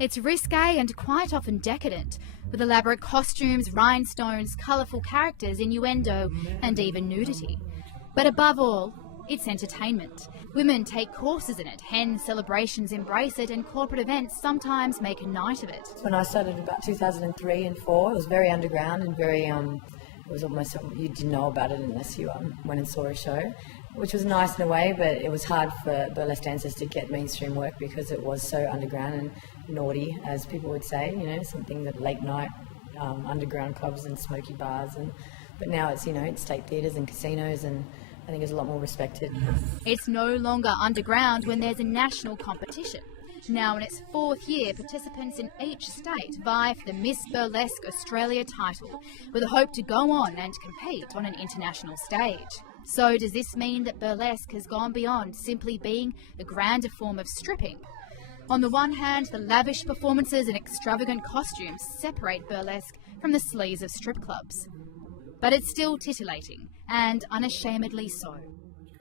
It's risque and quite often decadent, with elaborate costumes, rhinestones, colourful characters, innuendo, and even nudity. But above all, it's entertainment. Women take courses in it, hens celebrations embrace it, and corporate events sometimes make a night of it. When I started about 2003 and 4, it was very underground and very, it was almost, you didn't know about it unless you went and saw a show, which was nice in a way, but it was hard for burlesque dancers to get mainstream work because it was so underground and naughty, as people would say, you know, something that late night underground clubs and smoky bars, but now it's, you know, it's state theatres and casinos, and I think it's a lot more respected. It's no longer underground when there's a national competition. Now in its 4th year, participants in each state vie for the Miss Burlesque Australia title, with a hope to go on and compete on an international stage. So does this mean that burlesque has gone beyond simply being a grander form of stripping? On the one hand, the lavish performances and extravagant costumes separate burlesque from the sleaze of strip clubs. But it's still titillating, and unashamedly so.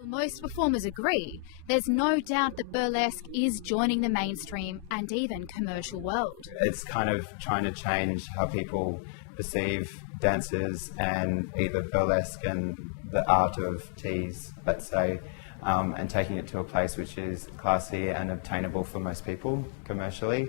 Most performers agree, there's no doubt that burlesque is joining the mainstream and even commercial world. It's kind of trying to change how people perceive dancers and either burlesque and the art of tease, let's say, and taking it to a place which is classy and obtainable for most people commercially.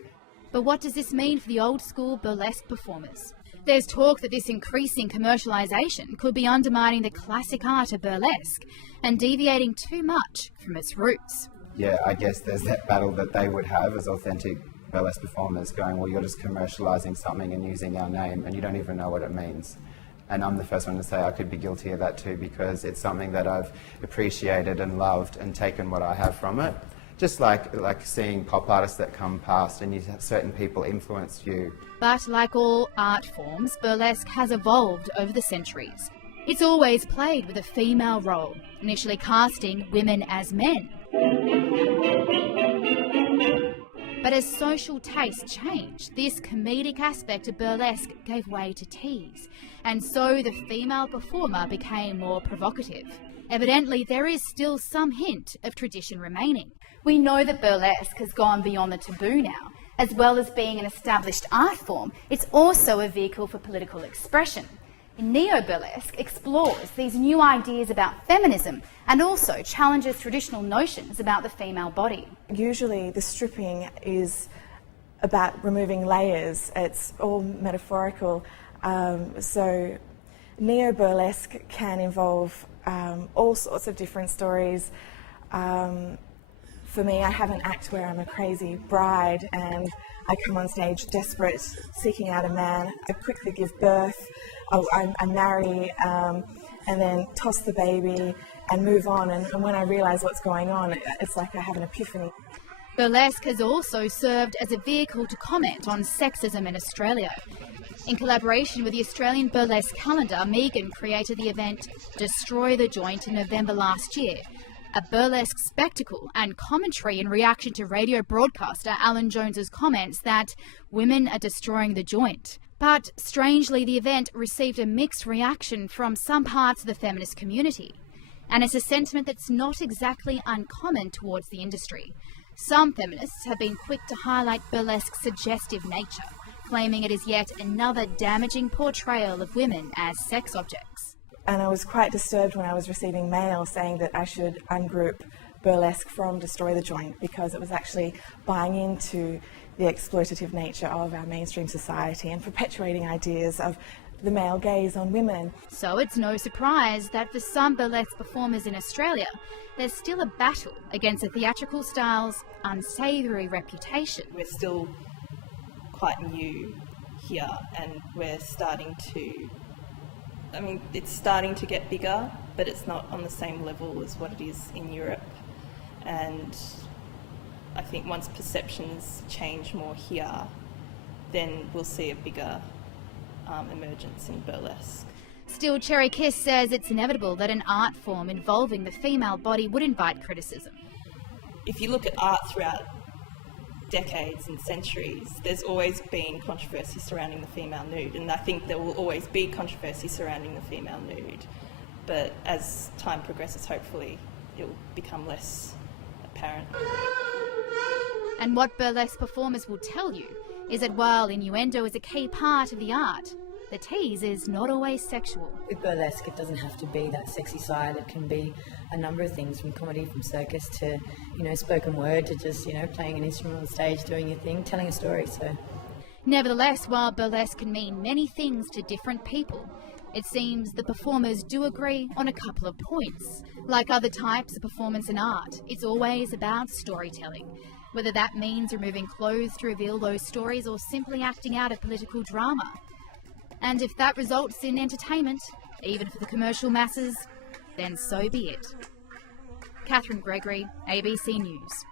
But what does this mean for the old school burlesque performers? There's talk that this increasing commercialisation could be undermining the classic art of burlesque and deviating too much from its roots. Yeah, I guess there's that battle that they would have as authentic burlesque performers going, well, you're just commercialising something and using our name and you don't even know what it means. And I'm the first one to say I could be guilty of that too, because it's something that I've appreciated and loved and taken what I have from it. Just like seeing pop artists that come past and certain people influence you. But like all art forms, burlesque has evolved over the centuries. It's always played with a female role, initially casting women as men. But as social tastes changed, this comedic aspect of burlesque gave way to tease, and so the female performer became more provocative. Evidently, there is still some hint of tradition remaining. We know that burlesque has gone beyond the taboo now. As well as being an established art form, it's also a vehicle for political expression. Neo-burlesque explores these new ideas about feminism and also challenges traditional notions about the female body. Usually the stripping is about removing layers. It's all metaphorical. So neo-burlesque can involve all sorts of different stories. For me, I have an act where I'm a crazy bride and I come on stage desperate, seeking out a man. I quickly give birth, I marry, and then toss the baby and move on. And when I realise what's going on, it's like I have an epiphany. Burlesque has also served as a vehicle to comment on sexism in Australia. In collaboration with the Australian Burlesque calendar, Megan created the event Destroy the Joint in November last year, a burlesque spectacle and commentary in reaction to radio broadcaster Alan Jones's comments that women are destroying the joint. But strangely, the event received a mixed reaction from some parts of the feminist community. And it's a sentiment that's not exactly uncommon towards the industry. Some feminists have been quick to highlight burlesque's suggestive nature, claiming it is yet another damaging portrayal of women as sex objects. And I was quite disturbed when I was receiving mail saying that I should ungroup burlesque from Destroy the Joint, because it was actually buying into the exploitative nature of our mainstream society and perpetuating ideas of the male gaze on women. So it's no surprise that for some burlesque performers in Australia, there's still a battle against the theatrical style's unsavoury reputation. We're still quite new here, and we're starting to, it's starting to get bigger, but it's not on the same level as what it is in Europe. And I think once perceptions change more here, then we'll see a bigger emergence in burlesque. Still, Cherry Kiss says it's inevitable that an art form involving the female body would invite criticism. If you look at art throughout decades and centuries, there's always been controversy surrounding the female nude, and I think there will always be controversy surrounding the female nude. But as time progresses, hopefully, it will become less apparent. And what burlesque performers will tell you is that while innuendo is a key part of the art, the tease is not always sexual. With burlesque, it doesn't have to be that sexy side. It can be a number of things, from comedy, from circus to, spoken word, to just, playing an instrument on stage, doing your thing, telling a story. So, nevertheless, while burlesque can mean many things to different people, it seems the performers do agree on a couple of points. Like other types of performance and art, it's always about storytelling, whether that means removing clothes to reveal those stories or simply acting out a political drama. And if that results in entertainment, even for the commercial masses, then so be it. Catherine Gregory, ABC News.